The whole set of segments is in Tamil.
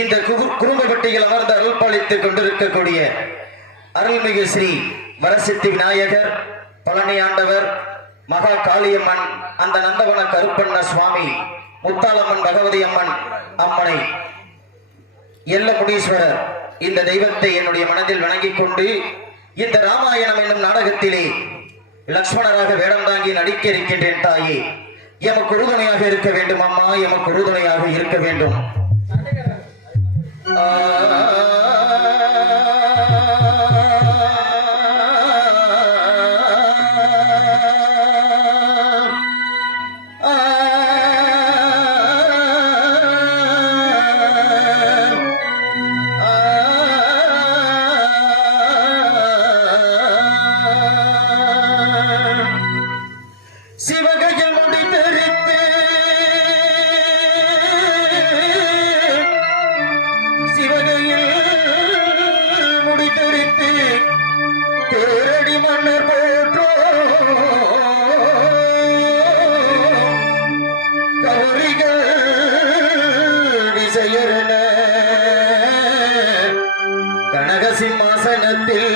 இந்த குறும்பப்பட்டியில் அமர்ந்து அருள் பாலித்துக் கொண்டிருக்கக்கூடிய அருள்மிகு ஸ்ரீ வரசித்தி விநாயகர், பழனி ஆண்டவர், மகா காளியம்மன், அந்த நந்தவன கருப்பண்ண சுவாமி, முத்தாளம்மன், பகவதி அம்மன், அம்மனை எல்ல முனீஸ்வரர், இந்த தெய்வத்தை என்னுடைய மனதில் வணங்கிக் கொண்டு இந்த ராமாயணம் என்னும் நாடகத்திலே லக்ஷ்மணராக வேடம் தாங்கி நடிக்க இருக்கின்றேன். தாயே, எமக்கு உறுதுணையாக இருக்க வேண்டும். அம்மா, எமக்கு உறுதுணையாக இருக்க வேண்டும். சிவகையில் முடித்தெரித்து தேரடி மன்னர் போற்றோ கௌரிகள் விசையரன கனக சிம்மாசனத்தில்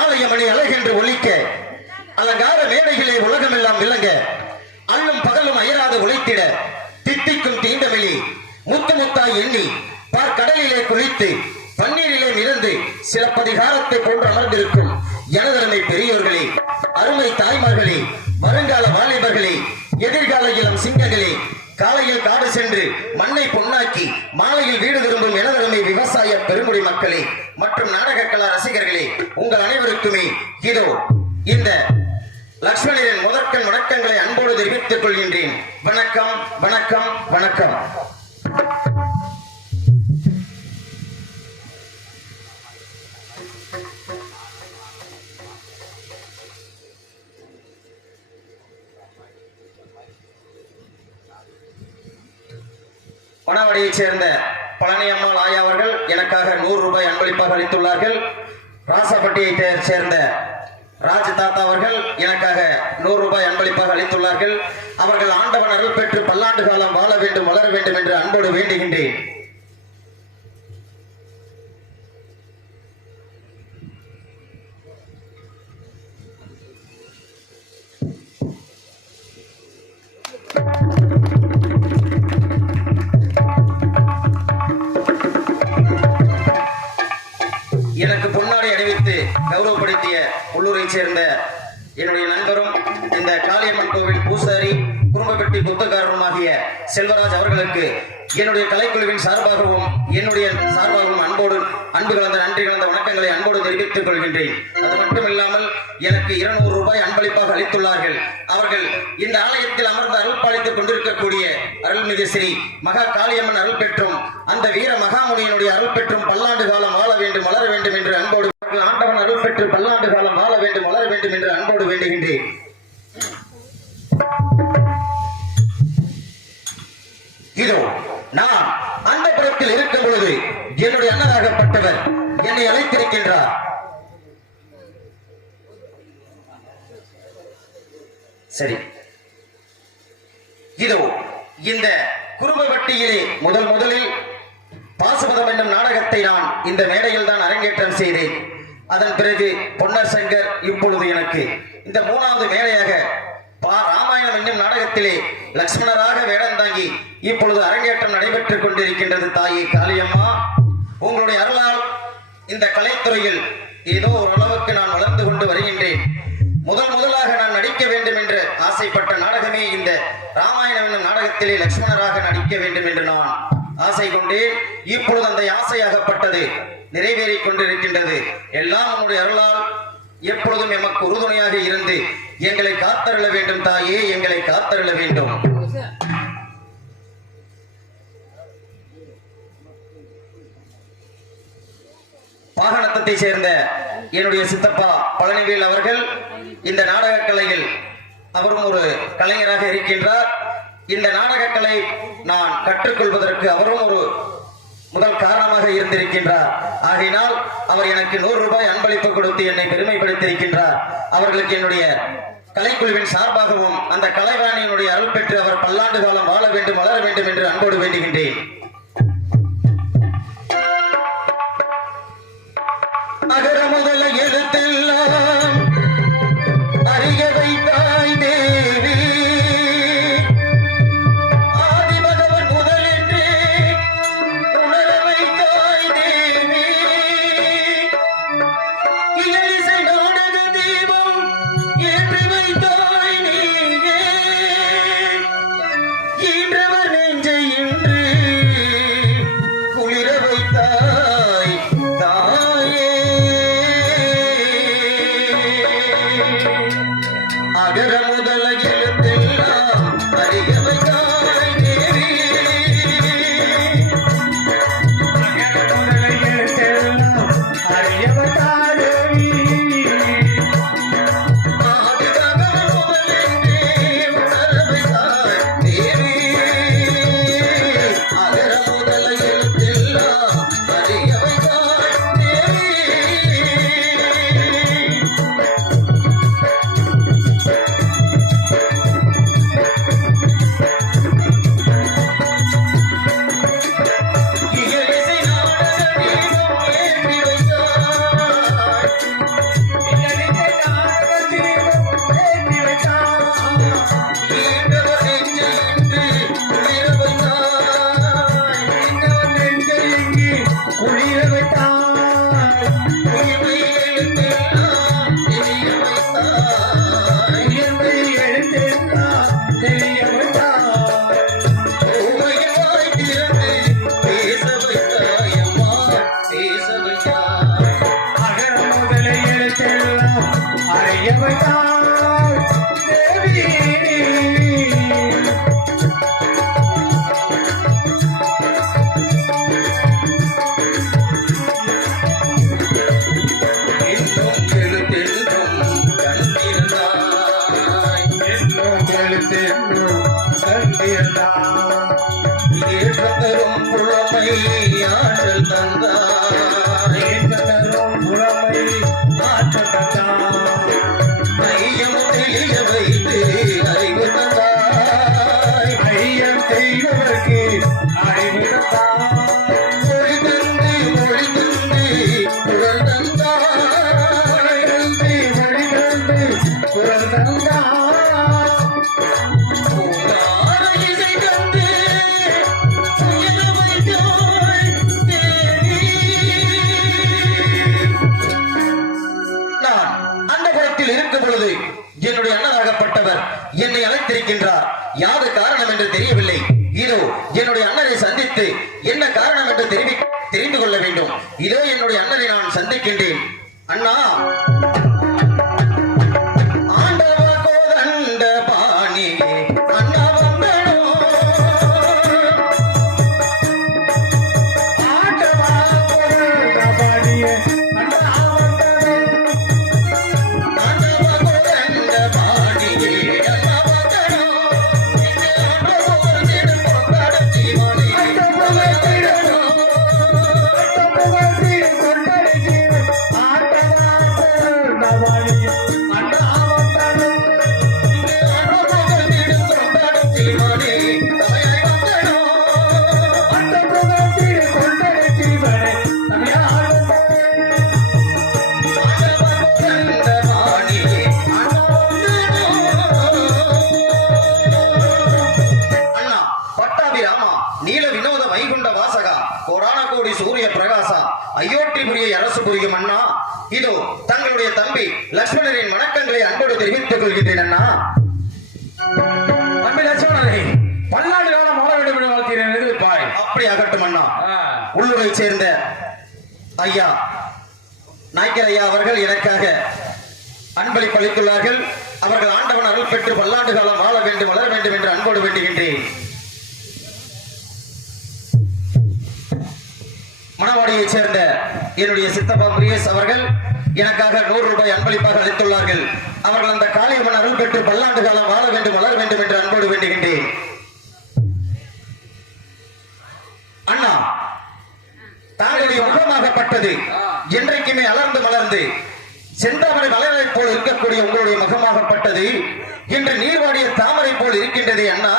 ஆலயமணி அழகென்று ஒலிக்க அலங்கார மேடைகளே உலகமெல்லாம் விளங்க அல்லும் பகலும் அயராது உழைத்திட தித்திக்கும் தீண்டமிழி முத்து முத்தாய் எண்ணி பார்க்கடலிலே குளித்து பன்னீரிலே மிதந்து சிலப்பதிகாரத்தை போன்று அமர்ந்திருக்கும் எனதருமை பெரியோர்களே, அருமை தாய்மார்களே, வருங்கால வாலிபர்களே, எதிர்கால இளம் சிங்கங்களே, காலையில் காடு சென்று மண்ணை பொன்னாக்கி மாலையில் வீடு திரும்பும் எனதருமை விவசாய பெருங்குடி மக்களே மற்றும் நாடக கலா ரசிகர்களே, உங்கள் அனைவருக்குமே இதோ இந்த லக்ஷ்மணரின் முதற்கண் வணக்கங்களை அன்போடு தெரிவித்துக் கொள்கின்றேன். வணக்கம், வணக்கம், வணக்கம். மணவடியைச் சேர்ந்த பழனியம்மாள் ஆயா அவர்கள் எனக்காக 100 ரூபாய் அன்பளிப்பாக அளித்துள்ளார்கள். ராசப்பட்டியைச் சேர்ந்த ராஜ் தாத்தா அவர்கள் எனக்காக 100 ரூபாய் அன்பளிப்பாக அளித்துள்ளார்கள். அவர்கள் ஆண்டவன் அருள் பெற்று பல்லாண்டு காலம் வாழ வேண்டும், வளர வேண்டும் என்று அன்போடு வேண்டுகின்றேன். எனக்கு பொன்னாடை அணிவித்து கௌரவப்படுத்திய உள்ளூரை சேர்ந்த என்னுடைய நண்பரும் இந்த காளியம்மன் கோவில் பூசாரி குடும்பப்பட்டி புத்தகாரருமாகிய செல்வராஜ் அவர்களுக்கு என்னுடைய கலைக்குழுவின் சார்பாகவும் என்னுடைய சார்பாகவும் அன்பு கலந்த நன்றி கலந்த வணக்கங்களை அன்போடு தெரிவித்துக் கொள்கின்றேன். அது மட்டுமில்லாமல் எனக்கு 200 ரூபாய் அன்பளிப்பாக அளித்துள்ளார்கள். அவர்கள் இந்த ஆலயத்தில் அமர்ந்து அருள் பாலித்துக் கொண்டிருக்கக்கூடிய அருள்மிகு ஸ்ரீ மகா காளியம்மன் அருள் பெற்றும் அந்த வீர மகாமுனியினுடைய அருள் பெற்றும் பல்லாண்டு காலம் வாழ வேண்டும், வளர வேண்டும் என்று அன்போடு ஆண்டவன் அருள் பெற்று பல்லாண்டு காலம் வாழ வேண்டும், வளர வேண்டும் என்று அன்போடு வேண்டுகின்றேன். இதோ நான் அந்த புறத்தில் இருக்கும் பொழுது என்னுடைய அண்ணனாகப்பட்டவர் என்னை அழைத்திருக்கின்றார். சரி, இதோ இந்த குறும்பவட்டியிலே முதலில் பாசுபதம் என்னும் நாடகத்தை நான் இந்த மேடையில் தான் அரங்கேற்றம் செய்தேன். அதன் பிறகு பொன்னர் சங்கர் இப்பொழுது எனக்கு இந்த 3வது மேடையாக ராமாயணம் என்னும் நாடகத்திலே லக்ஷ்மணராக வேடம் தாங்கி இப்பொழுது அரங்கேற்றம் நடைபெற்றுக் கொண்டிருக்கின்றது. தாயே காளியம்மா, உங்களுடைய அருளால் இந்த கலைத்துறையில் ஏதோ ஓரளவுக்கு நான் வளர்ந்து கொண்டு வருகின்றேன். முதலாக நான் நடிக்க வேண்டும் என்று ஆசைப்பட்ட நாடகமே இந்த ராமாயணம் என்னும் நாடகத்திலே லக்ஷ்மணராக நடிக்க வேண்டும் என்று நான் ஆசை கொண்டேன். இப்பொழுது அந்த ஆசையாகப்பட்டது நிறைவேறிக் கொண்டிருக்கின்றது. எல்லாம் உன்னுடைய அருளால் எப்பொழுதும் எமக்கு உறுதுணையாக இருந்து எங்களை காத்தருள வேண்டும் தாயே, எங்களை காத்தருள வேண்டும். பாகனத்தை சேர்ந்த என்னுடைய சித்தப்பா பழனிவேல் அவர்கள் இந்த நாடக கலையில் அவரும் ஒரு கலைஞராக இருக்கின்றார். இந்த நாடக கலை நான் கற்றுக்கொள்வதற்கு அவரும் ஒரு முதல் காரணமாக இருந்திருக்கின்றார். ஆகையினால் அவர் எனக்கு 100 ரூபாய் அன்பளிப்பு கொடுத்து என்னை பெருமைப்படுத்தியிருக்கின்றார். அவர்களுக்கு என்னுடைய கலைக்குழுவின் சார்பாகவும் அந்த கலைவாணியினுடைய அருள் பெற்று அவர் பல்லாண்டு காலம் வாழ வேண்டும், வளர வேண்டும் என்று அன்போடு வேண்டுகின்றேன். அகர முதல எழுத்தெல்லாம் அறிய வைத்தாய் தேவி, ஆதி பகவன் முதல் என்று உணர வைத்தாய் தேவி, இயலிசை நாடக தீபம் ஏற்றி வைத்தாய் நீயே, ஈன்றவர் நெஞ்சை இன்று குளிர வைத்தாய் தாயே. அகர முதல எழுத்தெல்லாம் அறிய வைத்தாய் தேவி, அகர முதல எழுத்தெல்லாம் அறிய வைத்தாய் தேவி, ஆதி பகவன் அறையவைத்தாள் தேவி. ஏற்றதரும் புலமை ஆற்றல் தந்தாய், புலமை ஆற்றல் தந்தாய். ஐயம் தெளிய வைத்து அறிவு தந்தாய், ஐயம் செய்வதற்கு அறிவு தந்தாய். மொழி தந்து குரல் தந்தாய், மொழி தந்து குரல் தந்தாய். என்னுடைய அண்ணனாகப்பட்டவர் என்னை அழைத்திருக்கின்றார். யாது காரணம் என்று தெரியவில்லை. இதோ என்னுடைய அண்ணனை சந்தித்து என்ன காரணம் என்று தெரிந்து கொள்ள வேண்டும். இதோ என்னுடைய அண்ணனை நான் சந்திக்கின்றேன். அண்ணா, ஆண்டவ கோதண்ட பாணி அண்ணா வந்தனோ, ஆண்டவா கோதண்ட பாணியே அண்ணா வந்தனோ, ஆண்டவ கோதண்ட பாணியே அண்ணா வந்தனோ, இங்கே ஆண்டவர் தினம் கொண்டாட ஜீவனே புகழ்த்திடும் கொண்டடி ஜீவன். ஆண்டவா கோதண்ட பாணியே அண்ணா வந்தனோ, இங்கே ஆண்டவர் தினம் கொண்டாட ஜீவனே தாயாய் வந்தனோ, புகழ்த்திடும் கொண்டடி ஜீவனே தமிழால் வந்தனோ. ஆண்டவ கோதண்ட பாணியே அண்ணா வந்தனோ. அண்ணா பட்டாபி ராமா, நீல வினோத வைகுண்ட வாசகா, கோடான கோடி சூரிய பிரகாசா, அயோத்திபுரியை அரசு புரியும் அண்ணா, இதோ தங்களுடைய தம்பி லட்சுமணரின் வணக்கங்களை அன்போடு தெரிவித்துக் கொள்கின்றேன் அண்ணா. தம்பி லட்சுமணனே, பல்லாண்டு காலம் வாழ வேண்டும் என்று வாழ்த்தீரேன். எதிர்ப்பாய் அப்படி ஆகட்டும் அண்ணா. உள்ளூரை சேர்ந்த ஐயா நாய்க்கர் ஐயா அவர்கள் எனக்காக அன்பளிப்பு அளித்துள்ளார்கள். அவர்கள் ஆண்டவன் அருள் பெற்று பல்லாண்டு காலம் வாழ வேண்டும், வளர வேண்டும் என்று அன்போடு வேண்டுகின்றேன். மணவாடியைச் சேர்ந்த என்னுடைய சித்தப்பா முருகேஷ் அவர்கள் எனக்காக 100 ரூபாய் அன்பளிப்பாக அளித்துள்ளார்கள். அவர்கள் அந்த காளியம்மன் அருள் பெற்று பல்லாண்டு காலம் வாழ வேண்டும், வளர வேண்டும் என்று அன்போடு வேண்டுகின்றேன். அண்ணா, தாங்களுடைய முகமாகப்பட்டது என்றைக்குமே அலர்ந்து மலர்ந்து செந்தாமரை மலரை போல் இருக்கக்கூடிய உங்களுடைய முகமாகப்பட்டது இன்று நீர்வாடிய தாமரை போல் இருக்கின்றது. அண்ணா,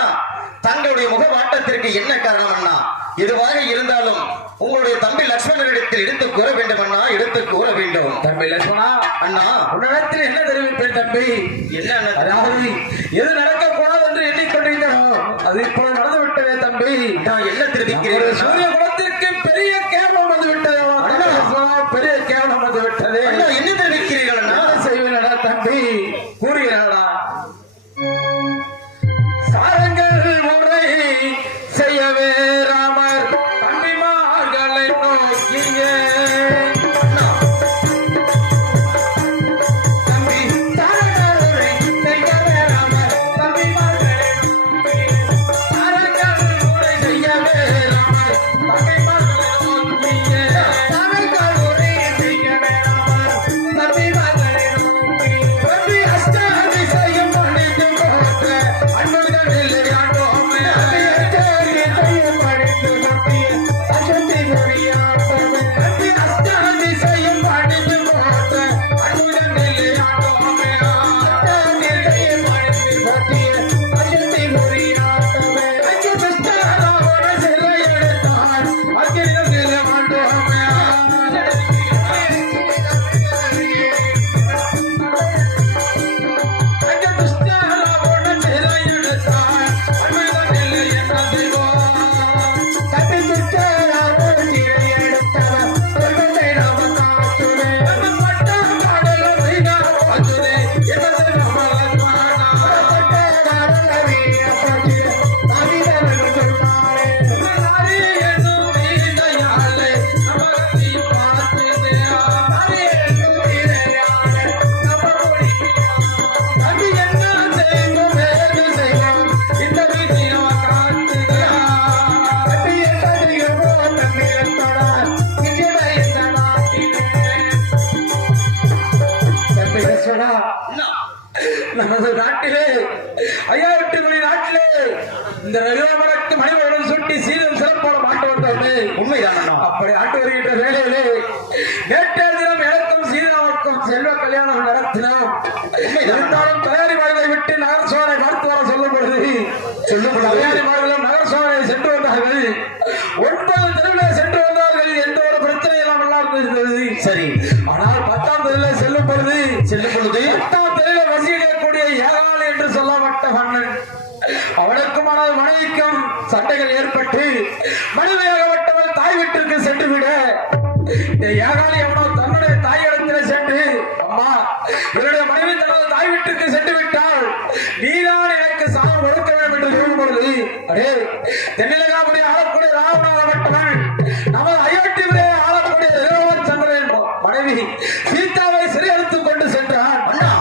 தங்களுடைய முகவாட்டத்திற்கு என்ன காரணம் அண்ணா? எதுவாக இருந்தாலும் உங்களுடைய தம்பி லட்சுமணனிடத்தில் எடுத்து கூற வேண்டும் அண்ணா, எடுத்து கூற வேண்டும். தம்பி லட்சுமணா, அண்ணா, உன்னிடத்தில் என்ன தெரிவிப்பேன் தம்பி? என்ன அண்ணா? அதாவது எது நடக்கக்கூடாது என்று எண்ணிக்கொண்டிருந்தனோ அது இப்போ நடந்து விட்டதே தம்பி. நான் என்ன தெரிவிக்கிறேன்? சூரிய குலத்திற்கு பெரிய கேவலம் வந்து விட்டது அண்ணா. பெரிய கேவலம் வந்து விட்டது. அண்ணா, என்ன தெரிவிக்கிறீர்கள் அண்ணா? செய்வனடா தம்பி, கூறுகிறாடா. சாரங்கள் முறை செய்யவே ராமர் தம்பிமார்களை நோக்கியே. அண்ணா, தம்பி சாரங்கள் முறை செய்யவே ராமர் தம்பிமார்களை நோக்கியே. சாரங்கள் முறை செய்யவே ராமர் சொன்னா நமது நாட்டிலே ஐயாவெட்டுமணி நாட்டிலே இந்த ரவிவாமரத்து மணிவருடன் சுட்டி சீதம் சிறப்போடு மாட்டு வந்தோமே உண்மைதான். அப்படி ஆட்டு வருகின்ற வேலையிலே நேற்றைய தினம் எனக்கும் சீதாவுக்கும் செல்வ கல்யாணம் நடத்தினோம். இருந்தாலும் தயாரிமார்களை விட்டு நகர் சோழனை பார்த்து வர சொல்லும் பொழுது தயாரிமார்களும் நகர் சோழனை சென்று வந்தார்கள். 9 தெருவிலே சென்று வந்தார்கள். எந்த ஒரு பிரச்சனை இல்லாமல் இருந்தது. சரி. ஆனால் 10ஆம் தெருவிலே செல்லும் பொழுது 10ஆம் தெருவிலே வசிக்கக்கூடிய ஏகாலி என்று சொல்லப்பட்ட மன்னன் அவனுக்கும் அவனது மனைவிக்கும் சண்டைகள் ஏற்பட்டு மனைவியாகப்பட்டவள் தாய் வீட்டிற்கு சென்று விட இந்த ஏகாலி அவனோ தன்னுடைய தாயிடத்தில் சென்று அம்மா என்னுடைய மனைவி தனது தாய் வீட்டிற்கு சென்று விட்டால் நீதான் எனக்கு சாபம் கொடுக்க வேண்டும் என்று சொல்லும் பொழுது அடே தென்னிலகாபுரி ஆளக்கூடிய ராமநாதப்பட்டவன் நமது அயோத்தியிலே ஆளக்கூடிய சந்திரன் மனைவி சீதாவை சிறையெடுத்துக் கொண்டு சென்றான். அண்ணா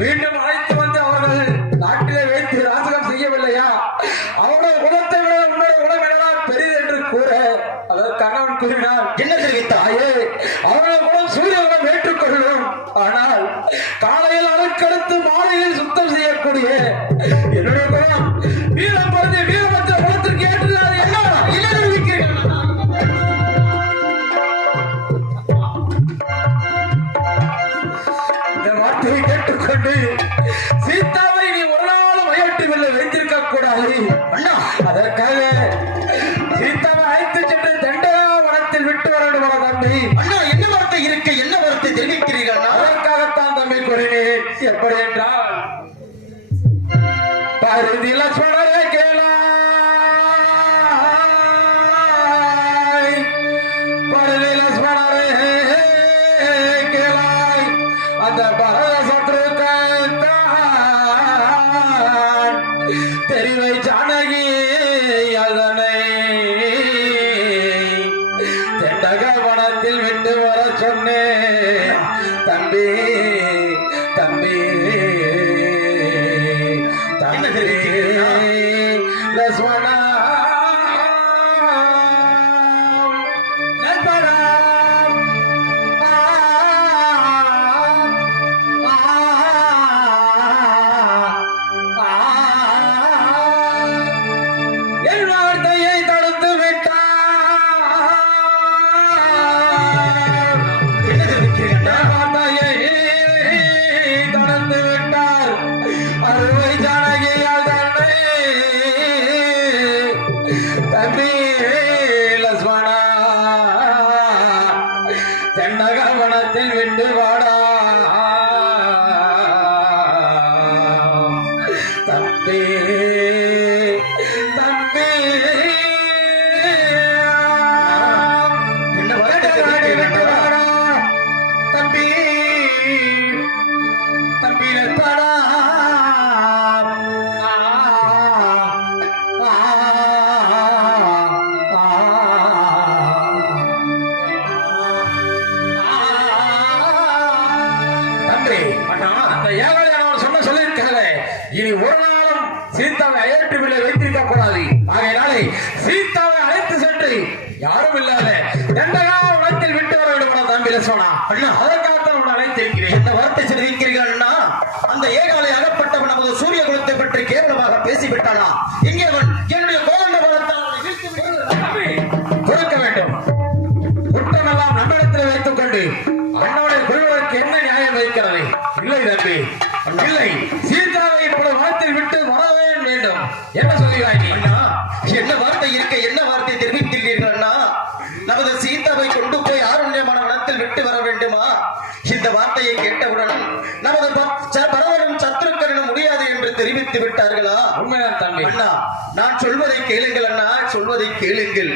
மீண்டும் அழைத்து வந்து அவர்கள் நாட்டிலே வைத்து ராஜகம் செய்யவில்லையா? அவனுடைய குலத்தை விட உன்னுடைய குலம் என்னதான் பெரியது என்று கூற அதற்கு கணவன் கூறினார், என்ன தெரிவித்தாயே? அவனுடைய குலம் சூரிய குலம் ஏற்றுக்கொள்ளும். ஆனால் காலையில் அழுக்கெடுத்து மாலையில் சுத்தம் செய்யக்கூடிய என்னுடைய குலம் வீரம் பருதி வீரமற்ற குலத்திற்கு ஏற்றுகிறார். என்ன தெரிவிக்கிறீர்கள்? இந்த வார்த்தையை கேட்டுக்கொண்டு சீதாவை நீ ஒரு நாளும் அயோத்தியில் வைத்திருக்க கூடாது. அண்ணா அதற்காக சீதாவை அழைத்து சென்று தண்டகா வனத்தில் விட்டு வரணும் தம்பி. அண்ணா என்ன வார்த்தை இருக்கு? என்ன வார்த்தை தெரிவிக்கிறீர்கள்? அதற்காகத்தான் தம்பி கூறினேன். எப்படி என்றால் பருதி லட்சுமணரே கேளாய், பருதி லட்சுமணரே கேளாய், அந்த பரத சத்ருக்கள் தான் தெரிவை ஜானகி அதனை தெண்டகவனத்தில் விட்டு வர சொன்னேன். தம்பி தம்பி தம்பி லட்சுமணா தென்னகவனத்தில் விட்டு வாடா தம்பி தம்பி. என்ன வார்த்தை தெரிவிக்கிறீர்கள்? தம்பி தம்பி பாடா இனி ஒரு நாளும் சீதாவை அயோத்தியிலே வைத்திருக்க கூடாது. ஆகையினாலே சீதாவை அழைத்து சென்று யாரும் இல்லாத தண்டகாவனத்தில் விட்டு வர வேண்டும் தம்பி லட்சுமணா. அண்ணா அதற்காகத்தான் உன்னை அழைத்திருக்கிறேன். என்ன வார்த்தை தெரிவிக்கிறீர்கள்? அண்ணா அந்த ஏகாலை அகப்பட்டவன் நமது சூரிய குலத்தை பற்றி கேவலமாக பேசிவிட்டானா? இங்கே அவன் என்னுடைய கோவண்ட பலத்தால் கொடுக்க வேண்டும். குற்றமெல்லாம் நம்மிடத்தில் வைத்துக் கொண்டு அண்ணனுடைய குழுவதற்கு என்ன நியாயம் வைக்கிறது? இல்லை தம்பி இல்லை. சீதாவை இப்பொழுது வனத்தில் விட்டு வரவே வேண்டும். என்ன சொல்கிறாய் நீ? அண்ணா என்ன வார்த்தை இருக்க? என்ன வார்த்தை தெரிவிக்கிறீர்கள்? அண்ணா நமது சீதாவை கொண்டு போய் ஆருண்யமான வனத்தில் விட்டு வர வேண்டுமா? இந்த வார்த்தையை கேட்டவுடன் நமது பரவனும் சத்ருக்கனும் முடியாது என்று தெரிவித்து விட்டார்களா? உண்மைதான் தம்பி. அண்ணா நான் சொல்வதை கேளுங்கள். அண்ணா சொல்வதை கேளுங்கள்.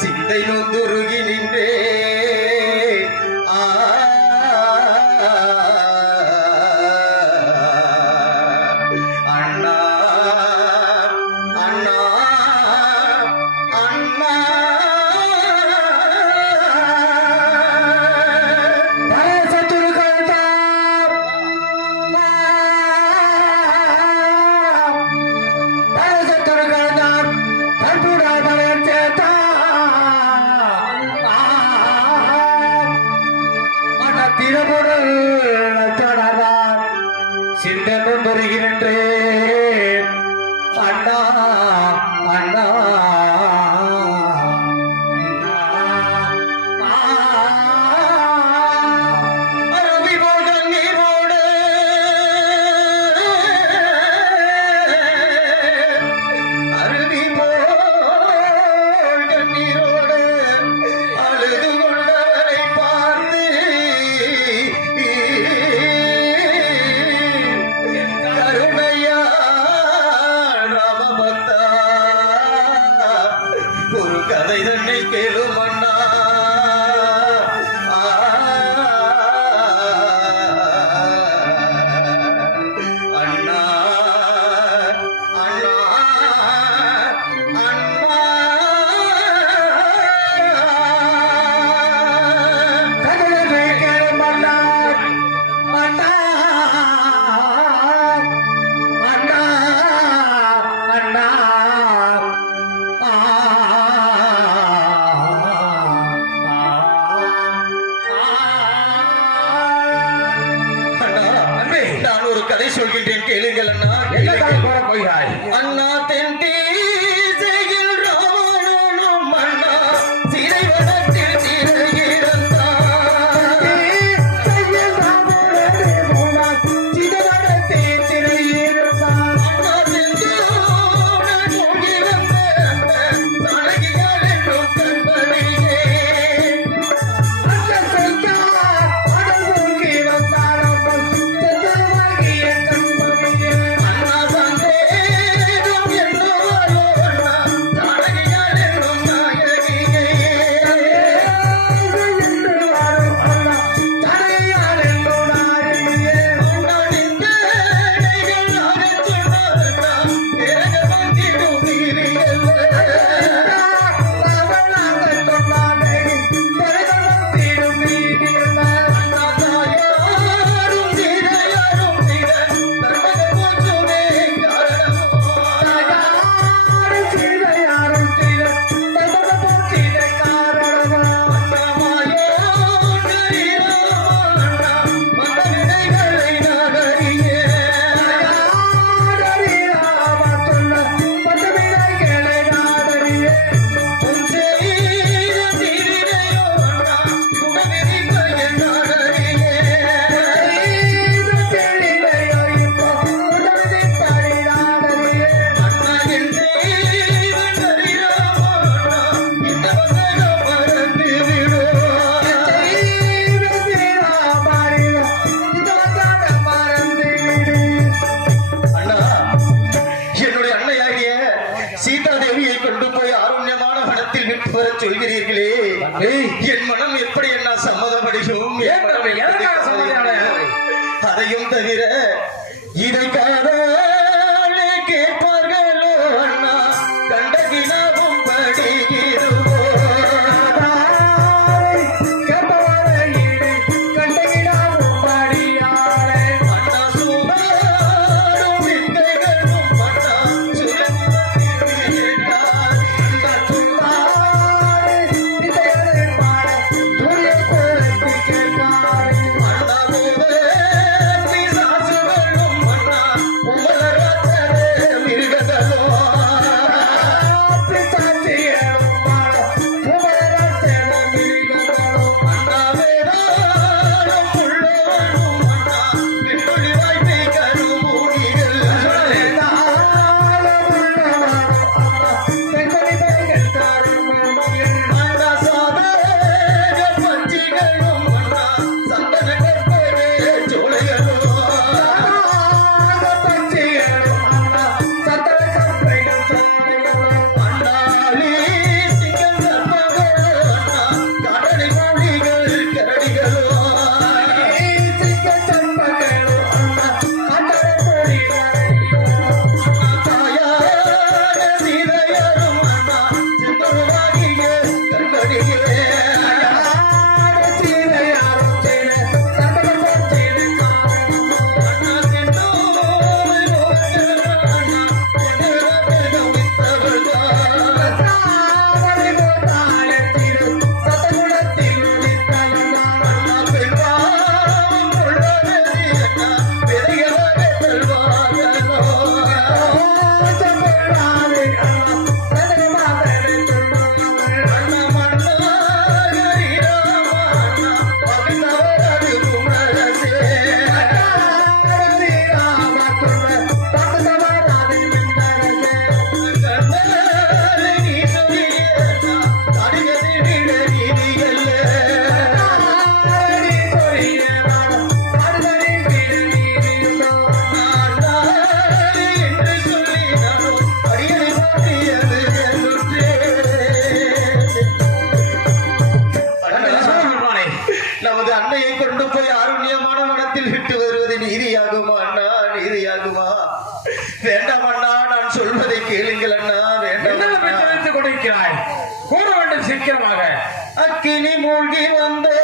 சிந்தை நொந்துருகி நின்றே கேளும் அண்ணா அண்ணா அண்ணா கதவை கேளும் அண்ணா அண்ணா அண்ணா அண்ணா அண்ணா நான் ஒரு கதை சொல்கின்றேன் கேளுங்கள் அண்ணா என்ன கதை கூற போகிறாய்? அண்ணா தென் திசையில் ராவணனும் அண்ணா சிறை வனத்தில் சிறையிருந்தான். அண்ணா செந்தூரன் மூங்கி வந்த அந்த அழகியாள் என்னும் கண்மணியே. அண்ணா சந்தேகம் என்னவாயோ அண்ணா அழகியாள் என்னும் நாயகியே. அண்ணா நின்றடைகள் ஆகச் சொன்னாரண்ணா பிறகு வந்திடும் நீரில். அண்ணா தாயாரும் சீதையாரும் செய்த தர்மக போற்றுமே காரணமோ. அண்ணா மாயோடு இராமண்ணா வந்த வினைகளை நாடறியே. உன் செய்த தீவினையோ அண்ணா குணவிரிப்ப என் நாடறியே. அண்ணா என் செய்வன் அறியாமண்ணா இந்த வசனம் மறந்து விடும். அண்ணா என்னுடைய அன்னையாகிய சீதாதேவியை கொண்டு போய் ஆருண்யமான வனத்தில் விட்டு வரச் சொல்கிறீர்களே, என் மனம் எப்படி என்ன சம்மதமடையும்? ஏன் தம்பி, எதற்காக சம்மதமடையாது? அதையும் தவிர இதை காதாலே கேட்பார்களோ அண்ணா கண்டகினாவும் படிக்கிறோ. அண்ணா சுமாரும் வித்தைகளும் அண்ணா அண்ணா போத பிசாசுகளும் அண்ணா உமது இருக்கிறாய்? கூற வேண்டும் சீக்கிரமாக. அக்கினி மூழ்கி வந்தே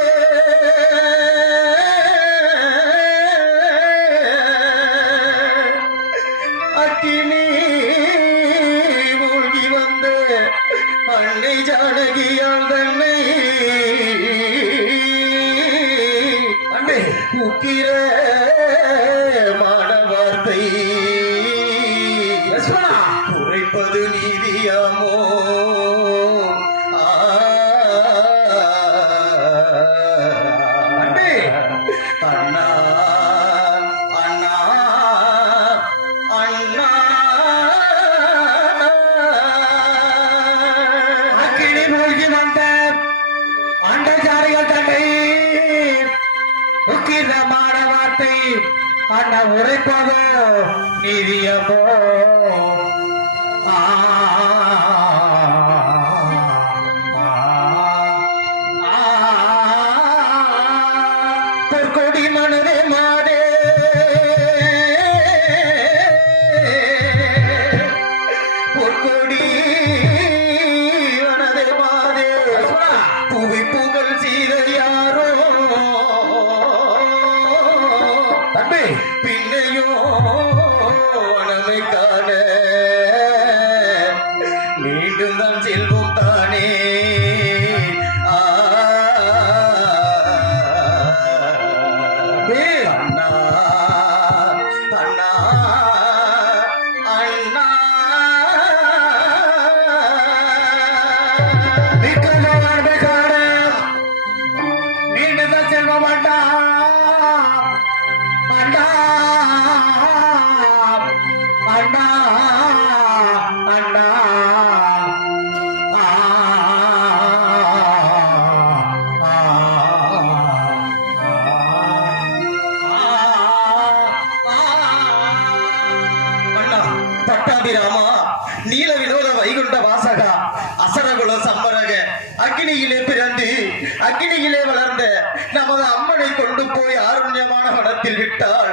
அக்கினி மூழ்கி வந்தே அன்னை ஜானகியால் தன்னை தம்பி உக்கிர மானவார்த்தை லட்சுமணா, உரைப்பது நீதியாமோ? தம்பி அண்ணா அண்ணா அண்ணா அக்கினி மூழ்கி வந்த அண்டச்சாரிகள் தன்னை உக்கிரமான வார்த்தை அண்ணா உரைப்பதோ நீதியமோ? பொற்கொடி மனதே மாதே பொற்கொடி மனதே மாதே புவி புகழ் சீர யாரோ தம்பி பின்னையோ வனமை காண மீண்டும் தான் செல்வம் தானே. தம்பி அண்ணா அண்ணா அண்ணா மீண்டும் செல்வ மாட்டா அண்ணா அண்ணா அண்ணா அண்ணா பட்டாபிராமா நீல வினோத வைகுண்ட வாசகா அசரகுல சம்பரக அக்னியிலே பிறந்து அக்னியிலே வளர்ந்த நமது அம்மனை கொண்டு போய் ஆருண்யமான வனத்தில் விட்டால்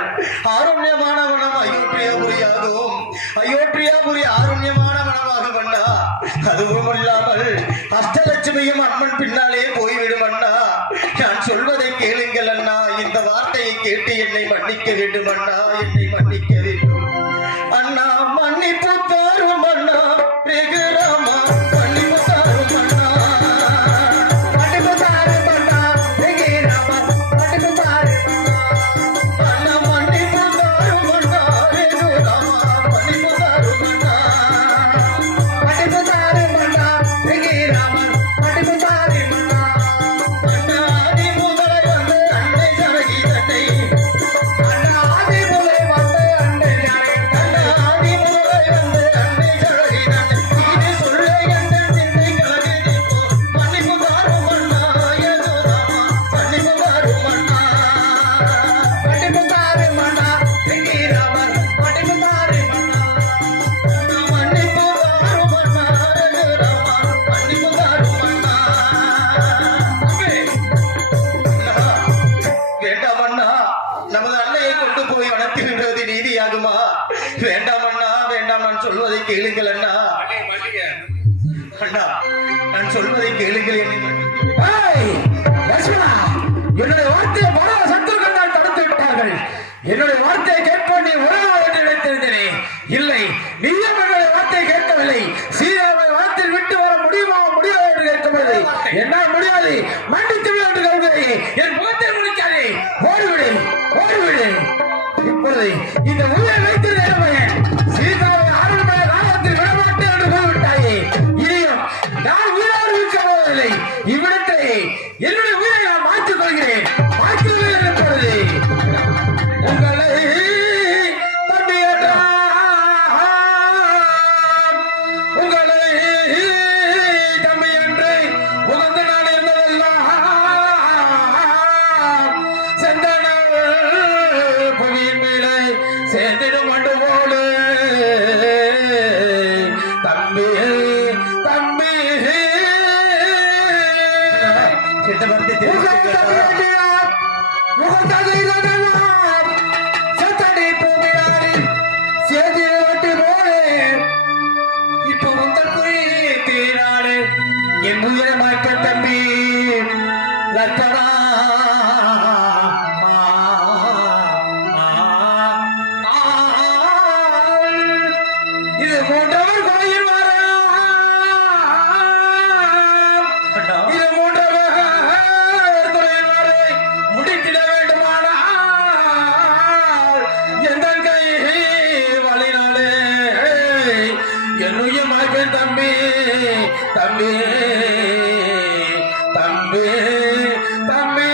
ஆருண்யமான வனம் அயோத்தியாபுரியாகவும் அயோத்தியாபுரி ஆருண்யமான வனமாகும் அண்ணா. அதுவும் இல்லாமல் அஷ்டலட்சுமியும் அம்மன் பின்னாலே போய்விடும் அண்ணா. நான் சொல்வதை கேளுங்கள் அண்ணா. இந்த வார்த்தையை கேட்டு என்னை மன்னிக்க வேண்டும் அண்ணா, என்னை மன்னிக்க வேண்டும் அண்ணா. மன்னிப்பு தாரும் அண்ணா, வெகுராமா மன்னிப்பு தாரும் அண்ணா. மன்னிப்பு தாரும் அண்ணா, வெகுராமா மன்னிப்பு தாரும் அண்ணா மன்னிப்பு தாரும் அண்ணா, வெகுராமா மன்னிப்பு தாரும் அண்ணா. மன்னிப்பு தாரும் அண்ணா, வெகுராமா மன்னிப்பு தாரும் அண்ணா. அண்ணா ஆதி முதலை வந்து அன்னை ஜனகி தன்னை அண்ணா ஆதி முதலை வந்து அண்டை ஞானே அண்ணா ஆதி முதலை வந்து அன்னை ஜனகி தன்னை இது சொல்ல எந்த சிந்தை கலகுது போ. மன்னிப்பு தாரும் அண்ணா, வெகுராமா மன்னிப்பு தாரும் அண்ணா. மன்னிப்பு தாரும் அண்ணா, வெகுராமா மன்னிப்பு தாரும் அண்ணா. மன்னிப்பு தாரும் அண்ணா, வெகுராமா மன்னிப்பு தாரும் அண்ணா. அண்ணா, வேண்டாம் அண்ணா, நமது அன்னையை கொண்டு போய் வனத்தில் விடுவது நீதியாகுமா? வேண்டாம் அண்ணா, வேண்டாம், நான் சொல்வதை கேளுங்கள் அண்ணா. அண்ணா, நான் சொல்வதை கேளுங்கள். ஏய், லட்சுமணா, என்னுடைய வார்த்தையை பல சத்துருக்கள் தான் தடுத்து விட்டார்கள். என்னுடைய வார்த்தையை கேட்போம் நீ உறவாக என்று நினைத்திருந்தேனே. இல்லை, நீயும் என்னுடைய வார்த்தையை கேட்கவில்லை. சீதாவை வார்த்தையில் விட்டு வர முடியுமா முடியாது என்று கேட்கவில்லை. என்னால் முடியாது, மன்னித்து விடு என்று கருதுகிறேன். என் முகத்தை முடிக்காதே, ஓடிவிடு ஓடிவிடு. இப்பொழுது இந்த உயிரை வைத்திருந்தேன். சீதாவை ஆரம்ப ராகத்தில் விடமாட்டேன் என்று கூறிவிட்டாயே. இனியும் நான் உயிரோடு இருக்க போவதில்லை. இவ்விடத்தை என்னுடைய உயிரை நான் மாற்றிக் கொள்கிறேன். மாற்றிக் கொள்கிறேன் இப்பொழுது. உங்களை தம்பி என்றான். உங்களை தம்பி என்று உகந்த நான் இருந்ததெல்லாம் செந்தனல் புவியின் மேலே சேர்ந்திடும் மண்டு போடு. தம்பி தம்பி சித்தபக்தி தெரிவித்துக் இப்போ உங்கள் குறி தீராளே என் உயிரை மாற்ற தம்பி லட்சணா இது மூன்றவர் கோயில் வர இது மூன்றவர் கோயில் வர முடித்திட வேண்டுமானால் எந்த கை வழினாலே என்னுடைய மகன் தம்பி தம்பி தம்பி தம்பி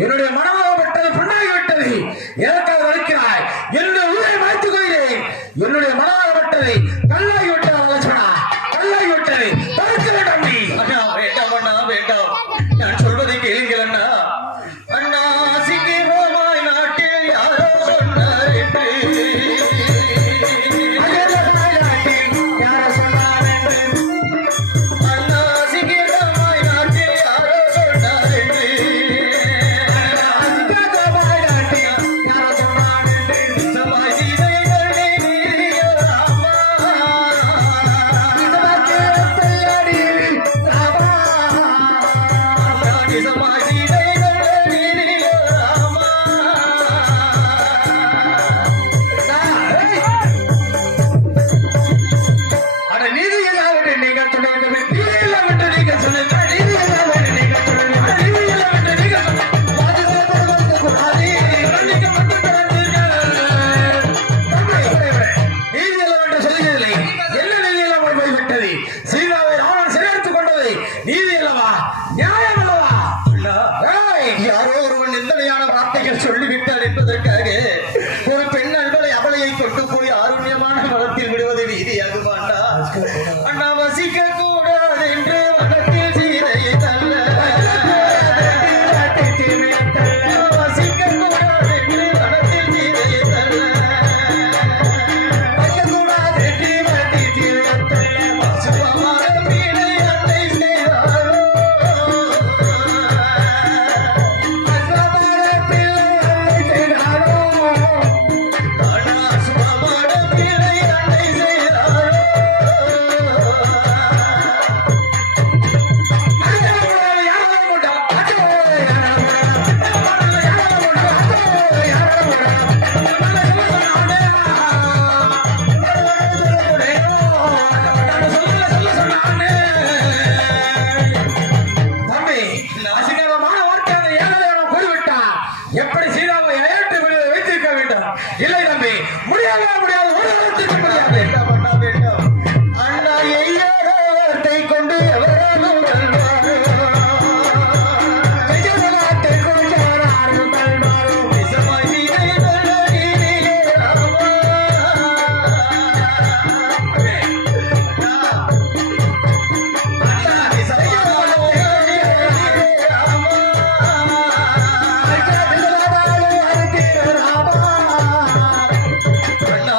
என்னுடைய மனமாகப்பட்டது புண்ணாகிவிட்டது எனக்காக வலிக்கிறாய் என்னுடைய உயிரை மாய்த்துக் கொள்கிறேன் என்னுடைய மனமாகப்பட்டதை கல்லாகிவிட்டது லட்சுமணா கல்லாகிவிட்டது தடுக்க வேண்டாம் நீ அண்ணா வேண்டாம் அண்ணா வேண்டாம் நான் சொல்வதை கேளுங்கள் அண்ணா அண்ணா சீக்கிரமாய் நாட்டில் யாரோ சொன்னார் என்று அண்ணா சீக்கிரமாய் நாட்டில் யாரோ சொன்னார் என்று சமாய் சீதைகளே நீரியோ ராமா சமாய் சீதைகளே நீரியோ ராமா அட நீதி இல்லாவிட்டு நீங்கள் சொல்ல வேண்டும் நீதி இல்லாவிட்டு நீங்கள் சொல்லுங்கள் நீதி இல்லாவிட்டு நீங்கள் சொல்லுங்கள் நீதி இல்லாவிட்டு நீங்கள் நீதி இல்லாவிட்டு சொல்லுகிறதில்லை என்ன நீதி இல்லாமல் போய்விட்டது சீதாவை ராவணன் சிறையெடுத்துக் கொண்டது நீதி அல்லவா நியாயம் அல்லவா அண்ணா யாரோ ஒருவன் நிந்தனையான வார்த்தைகள் சொல்லிவிட்டார் என்பதற்காக ஒரு பெண் நண்பரை அவளையை கொண்டு போய் ஆருண்யமான மரத்தில் விடுவது நீதியாகுமா அண்ணா அண்ணா வசிக்க கூடாது என்று வனத்தில் சீதையை தள்ள வசிக்க கூடாது என்று வனத்தில் சீதையை தள்ள சுபமான வீணை அன்னை செய்தாரோ அண்ணா சுபமான வீணை அன்னை செய்தாரோ தம்பி அசிங்கமான வார்த்தையான ஏகதேவனை கூறிவிட்டார் எப்படி சீதாவை அயற்று விடுவதை வைத்திருக்க வேண்டும் இல்லை தம்பி முடியாது முடியாது ஒரு காலத்திற்கு முடியாது வேண்டாம் அண்ணா வேண்டாம் அண்ணா எய்யாத வார்த்தை கொண்டு எவராலும் வெல்வாரோ விஜயநாட்டை கொஞ்சம் நிஜமாய் சீதைகள் நீதியே ராமா அண்ணா நிஜமான நீதியே ராமா அண்ணா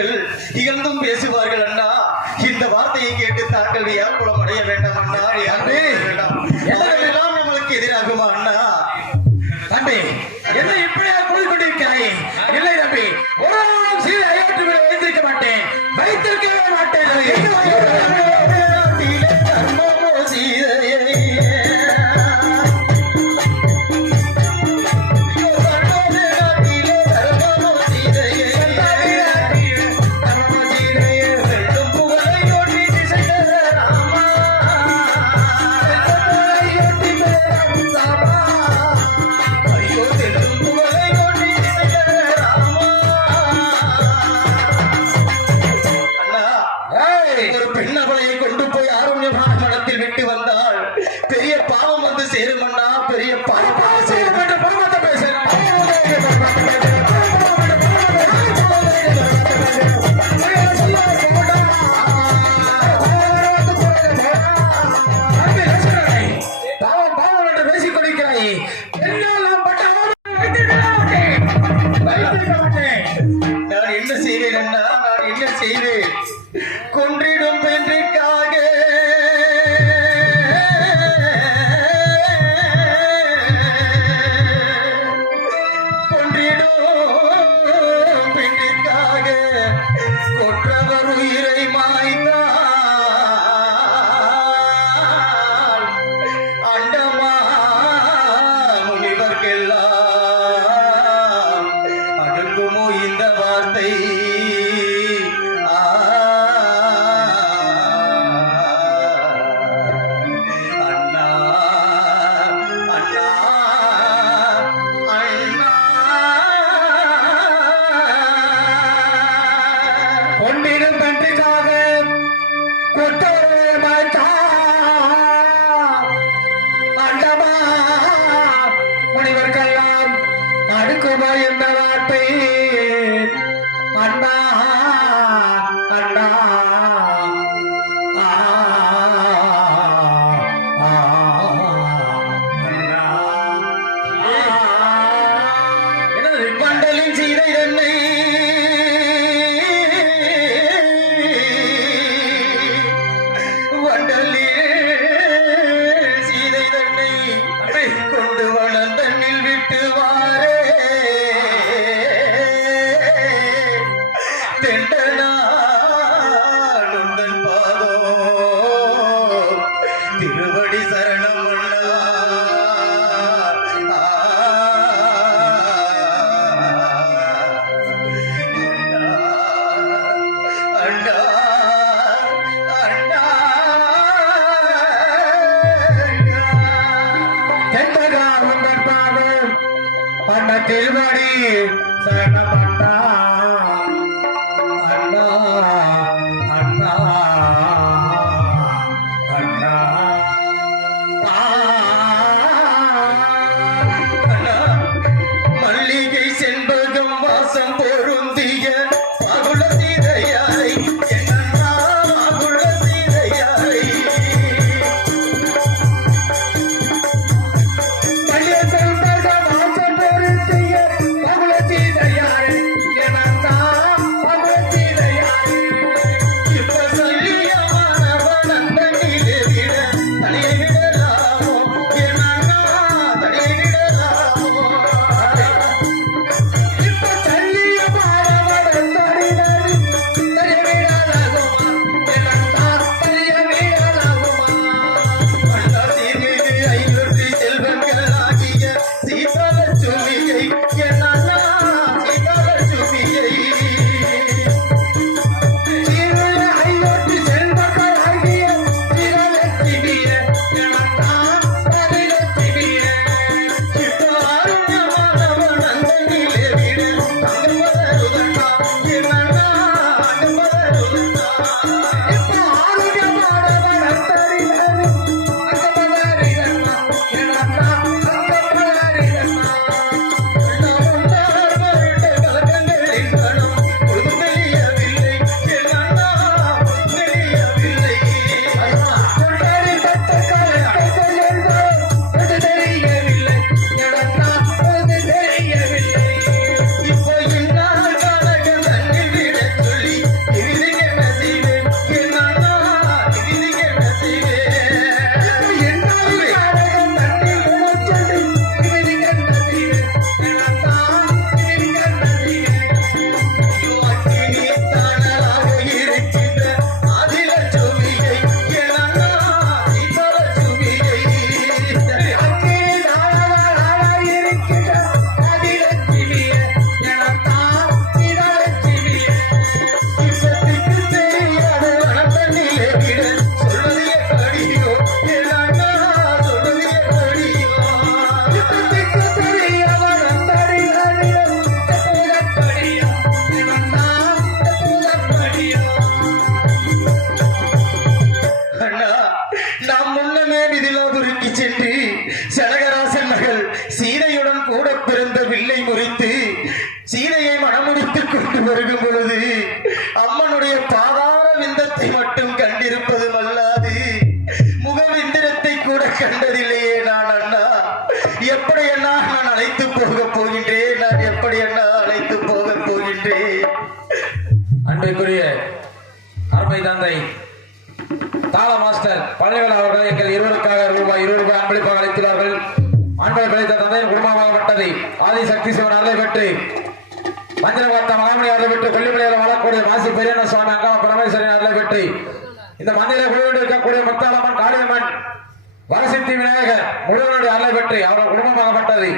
அவர்கள் இகழ்ந்தும் பேசுவார்கள் அண்ணா. இந்த வார்த்தையை கேட்டு தாங்கள் வியாக்குளம் அடைய வேண்டாம் அண்ணா, வியாக்குலம் அடைய வேண்டாம். எல்லாம் நம்மளுக்கு எதிராகுமா அண்ணா? தம்பி, என்ன இப்படியா குளிர் கொண்டிருக்கிறாய்? இல்லை தம்பி, ஒரு நாளும் சீதை அயோத்தியை வைத்திருக்க மாட்டேன், வைத்திருக்கவே மாட்டேன். ஒரு பெண்ணவளையை கொண்டு போய் ஆரோக்கியமான மனத்தில் விட்டு வந்தால் பெரிய பாவம் வந்து சேரும் அண்ணா, பெரிய பாவம் வந்து சேரும். பேசிக் கொண்டிருக்கிறாய். நான் என்ன செய்வேன் அண்ணா, நான் என்ன செய்வேன்? கொன்றிடும் பெண்ணுக்காக கொன்றிடும் பெண்ணுக்காக கொற்றவர் உயிரை மாய்ந்தார். அண்டமா முனிவர்க்கெல்லாம் அடுக்குமோ இந்த வார்த்தை? அண்ணா அண்ணா அண்ணா பொன்னிடும் பெண்ணுக்காக கொட்டோரே மாய்த்தா அண்டமா முனிவர்க்கெல்லாம் அடுக்குமா என்ற வார்த்தை? அண்ணா அண்ணா வண்டலின் சீதை தன்னை வண்டலில் சீதை தன்னை கொண்டு வனந்தண்ணில் விட்டு வாரே தெண்டனாடுந்தன் பாதோ திருவடி சரணம் அண்ணா. அண்ணா அண்ணா பண்ண திருவடி சரணமட்டா. அண்ணா அண்ணா அண்ணா அண்ணா மல்லிகை செண்பகம் வாசம் பொருந்திய மகுள சீதையாரை என்னண்ணா மகுள சீதையாரை பள்ளிய செல்வ வாசம் பொருந்திய மகுள சீதையாரை என வருகும் பொழுது அம்மனுடைய பாதார விந்தத்தை மட்டும் கண்டிருப்பதும் அல்லாது முகவிந்திரத்தை கூட கண்டதில்லையே நான் அண்ணா. எப்படி அண்ணா நான் அழைத்து போக போகின்றேன்? நான் எப்படி அண்ணா அழைத்து போக போகின்றேன்? அன்றைக்குரிய அருமை தந்தை தாள மாஸ்டர் பழனிவேல் அவர்கள் எங்கள் இருவருக்காக ரூபாய் 20 அன்பளிப்பாக அளித்துள்ளார்கள். அன்பை கிடைத்த தந்தையின் குடும்பமாகப்பட்டது ஆதி சக்தி சிவன் அருளை பெற்று மஞ்சளவார்த்த மகாமணி அருளை பெற்று கொல்லிமலையில் வாழக்கூடிய மாசி பெரியண்ண சுவாமி அங்காம பரமேஸ்வரன் அருளை பெற்று இந்த மந்திர குழுவில் இருக்கக்கூடிய முத்தாளம்மன் காளியம்மன் வரசித்தி விநாயகர் முருகனுடைய அருளை பெற்று அவர்கள் குடும்பமாகப்பட்டது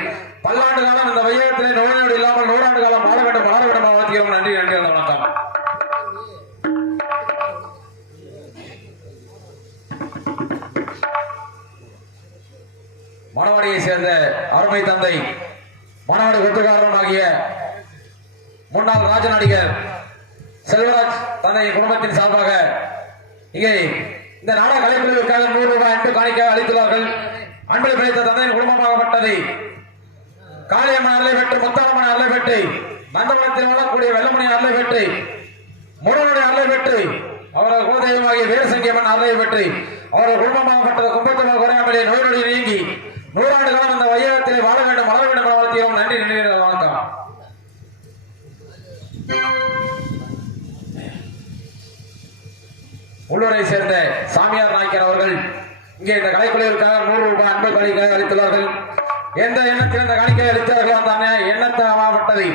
பல்லாண்டு காலம் இந்த வையகத்திலே நோயோடு இல்லாமல் 100 ஆண்டு காலம் வாழ வேண்டும் வளர வேண்டும் வாழ்த்துகிறோம். நன்றி நன்றி வணக்கம். மணவாடியை சேர்ந்த அருமை தந்தை மணவாடி ஒத்துக்காரனாகிய முன்னாள் ராஜ நடிகர் செல்வராஜ் தந்தை குடும்பத்தின் சார்பாக இங்கே இந்த நாடக கலைக்குழுவிற்காக 100 ரூபாய் அன்பு காணிக்க அளித்துள்ளார்கள். அன்பில் பிழைத்த தந்தையின் குடும்பமாகப்பட்டது காளியம்மன் அருளை பெற்று முத்தாளம்மன் அருளை பெற்று நந்தவனத்தில் வாழக்கூடிய வெள்ளமணி அருளை பெற்று முருகனுடைய அருளை பெற்று அவரது குலதெய்வமாகிய வீரசங்கியம்மன் அருளை பெற்று அவரது குடும்பமாகப்பட்டது கும்பத்தமிழ் குறையாமலே நோய் நொடி நீங்கி 100 ஆண்டு காலம் இந்த வையகத்திலே வாழ வேண்டும் வளர வேண்டும் என வாழ்த்துகிறோம். நன்றி நன்றி வணக்கம். உள்ளூரை சேர்ந்த சாமியார் நாயக்கர் அவர்கள் இங்கே இந்த கலைக்குழுவிற்காக 100 ரூபாய் அன்பு காணிக்கை அளித்துள்ளார்கள். எந்த எண்ணத்தில் இந்த காணிக்கை அளித்தார்களோ அந்த எண்ணத்தமாகப்பட்டது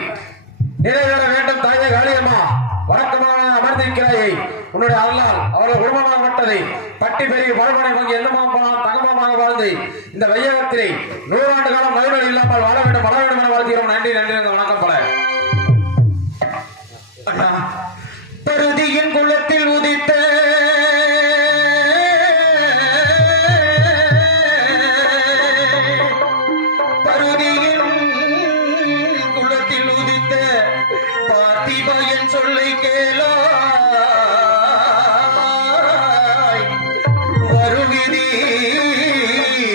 நிறைவேற வேண்டும். தாயே காளியம்மா வணக்கமாக அமர்ந்திருக்கிறாயை உன்னுடைய அருளால் அவர்கள் குடும்பமாகப்பட்டதை பட்டி பெருகி பழமனை வாங்கி எந்தமாக போனால் தகமமாக வாழ்ந்து இந்த வையகத்திலே 100 ஆண்டு காலம் நோய்நொடி இல்லாமல் வாழ வேண்டும் வளர வேண்டும் என வாழ்த்துகிறோம். நன்றி நன்றி வணக்கம். பல அண்ணா பருதியின் குளத்தில் உதித்த பார்த்திபயன் சொல்லை கேளோ வருவிதி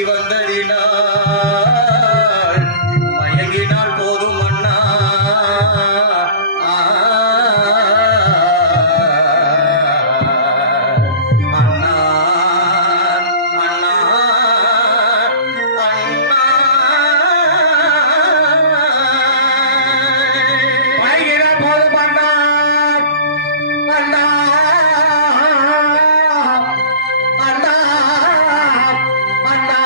வந்ததினால் மயங்கினால் போதும் அண்ணா. அண்ணா அண்ணா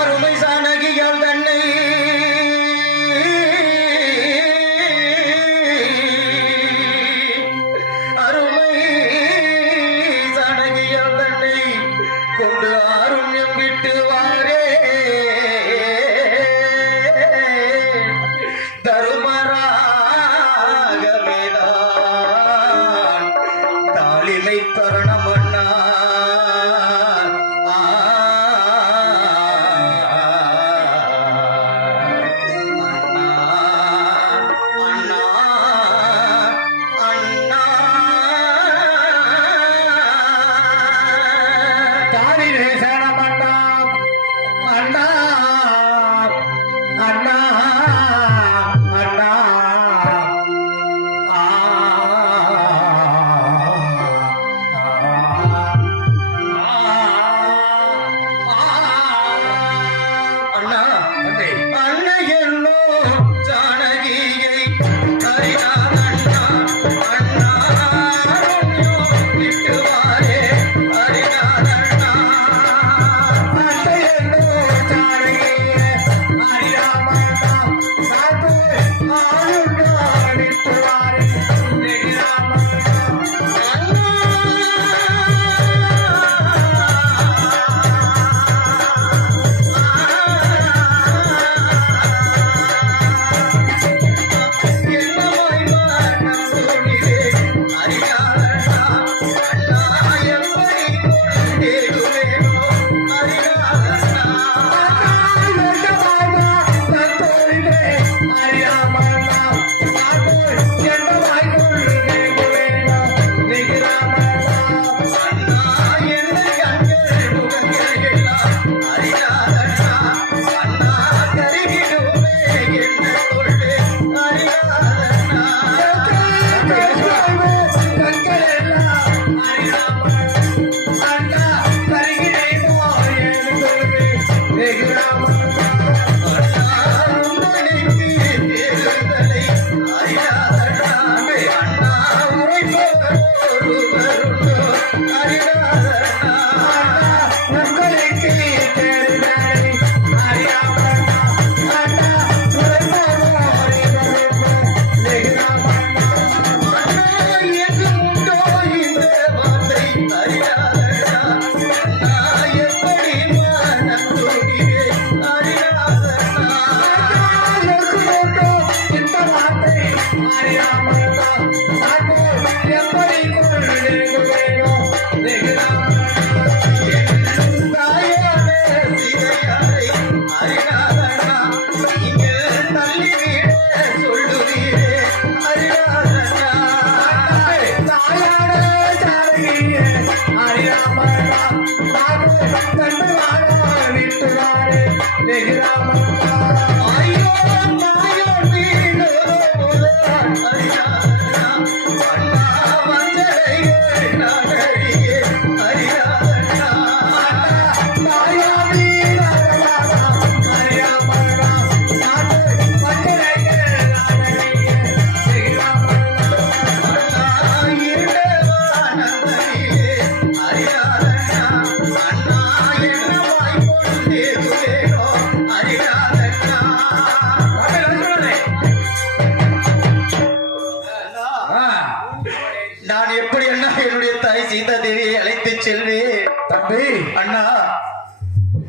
அருமை சானகியால் தன்னை அருமை சானகியால் தன்னை கொண்டு ஆருண்யம் விட்டு வாரே தருமராகவேதான் தாளிலை தரணம் அண்ணா. செல்வி. தம்பி அண்ணா,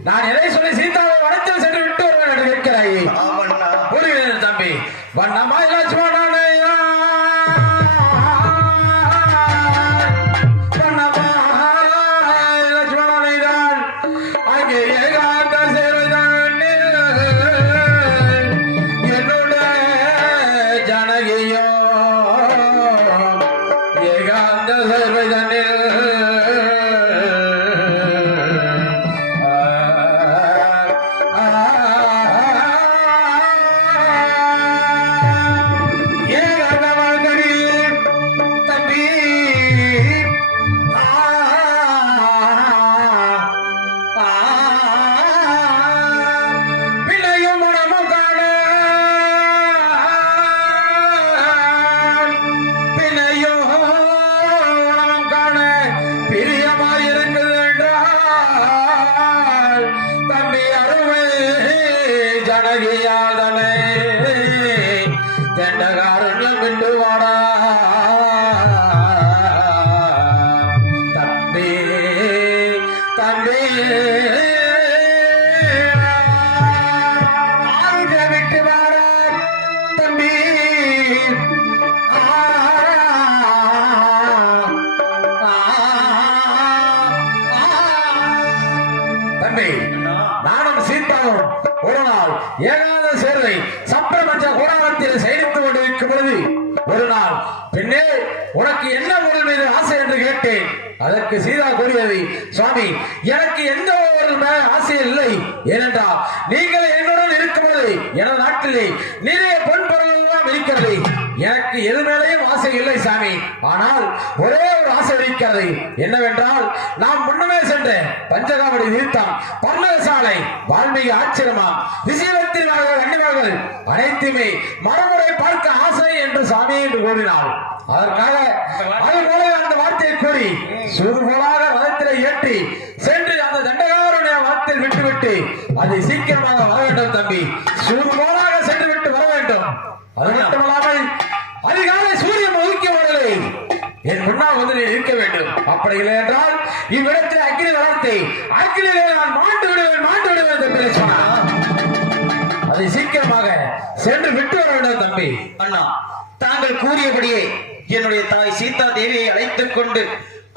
நான் எதை சொல்லி சீதாவை வனத்தில் சென்று விட்டு வருவேன் என்று கேட்கிறாய். ஆமண்ணா. புரிகிறேன் தம்பி. வண்ணமாய் லட்சுமணனையா, வண்ணமாய் லட்சுமணனைதான் அங்கே ஏகாந்த சேவைதான் என்னுடைய ஜனகியோ ஏகாந்த சேவைதனில் ஜனகியாதனை தண்டகாரண்யம் விட்டு வாடா தம்பி தம்பி விட்டு வாடா தம்பி தம்பி நானும் சீதாவும் ஒரு நாள் ஏகாத சேர்வை சப்ரபஞ்ச கோடாரத்தில் செயலித்துக் கொண்டிருக்கும் பொழுது ஒரு நாள் பெண்ணே உனக்கு என்ன பொருள் மீது ஆசை என்று கேட்டேன். அதற்கு சீதா கூறியது, சுவாமி எனக்கு எந்த ஒரு ஆசை இல்லை. ஏனென்றால் நீங்கள் என்னுடன் இருக்கும்போது எனது நாட்டிலே நிறைய பொன் பொருள் எல்லாம் இருக்கிறது. எனக்கு எது மேலேயும் ஆசை இல்லை சாமி. ஆனால் ஒரே ஒரு ஆசை இருக்கிறது. என்னவென்றால் நாம் முன்னமே சென்ற பஞ்சகாவடி தீர்த்தம், பர்ணசாலை, வால்மீகி ஆச்சிரமம், விசீவத்தின் கண்ணிமர்கள் அனைத்துமே மறுமுறை பார்க்க ஆசை என்று சாமி என்று கூறினாள். அதற்காக அதுபோல அந்த வார்த்தையை கூறி சுடுபோலாக ரதத்திலே ஏற்றி சென்று அந்த தண்டகாரனுடைய வார்த்தையில் விட்டுவிட்டு அதை சீக்கிரமாக வர வேண்டும் தம்பி. சுடுபோலாக சென்று விட்டு வர வேண்டும். அது மட்டுமல்லாமல் அதிகாலை சூரியன் ஒதுக்கிய வரலை என் முன்னால் வந்து நீ இருக்க வேண்டும். அப்படி இல்லை என்றால் இவ்விடத்தில் அக்கினி வளர்த்து அக்கினியிலே நான் மாண்டு விடுவேன் என்று சொன்னார். அதை சீக்கிரமாக சென்று விட்டு வர வேண்டும் தம்பி. அண்ணா, தாங்கள் கூறியபடியே என்னுடைய தாய் சீதா தேவியை அழைத்துக் கொண்டு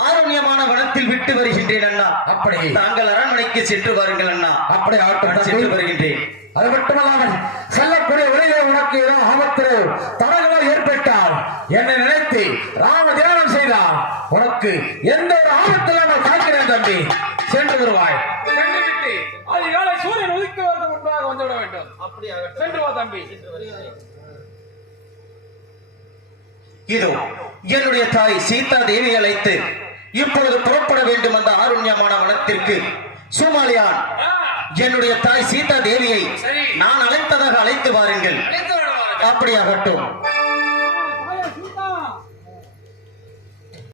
ஆரோக்கியமான வனத்தில் விட்டு வருகின்றேன் அண்ணா. அப்படி தாங்கள் அரண்மனைக்கு சென்று வாருங்கள் அண்ணா. அப்படி ஆட்டம் சென்று வருகின்றேன். அது மட்டுமல்லாமல் செல்லக்கூடிய வழியிலே உனக்கு ஏதோ ஆபத்து தடங்கள் ஏற்பட்டால் என்னை நினைத்து ராம தியானம் செய்தால் உனக்கு எந்த ஒரு ஆபத்தில் நான் காக்கிறேன் தம்பி. சென்று வருவாய். சென்று விட்டு அதிகாலை சூரியன் உதிக்குவதற்கு முன்பாக வந்துவிட வேண்டும். அப்படியாக சென்று வா தம்பி. இதோ என்னுடைய தாய் சீதா தேவி அழைத்து இப்பொழுது புறப்பட வேண்டும் அந்த ஆருண்யமான வனத்திற்கு. சோமாலியான், என்னுடைய தாய் சீதா தேவியை நான் அழைத்ததாக அழைத்து வாருங்கள். அப்படியாகட்டும்.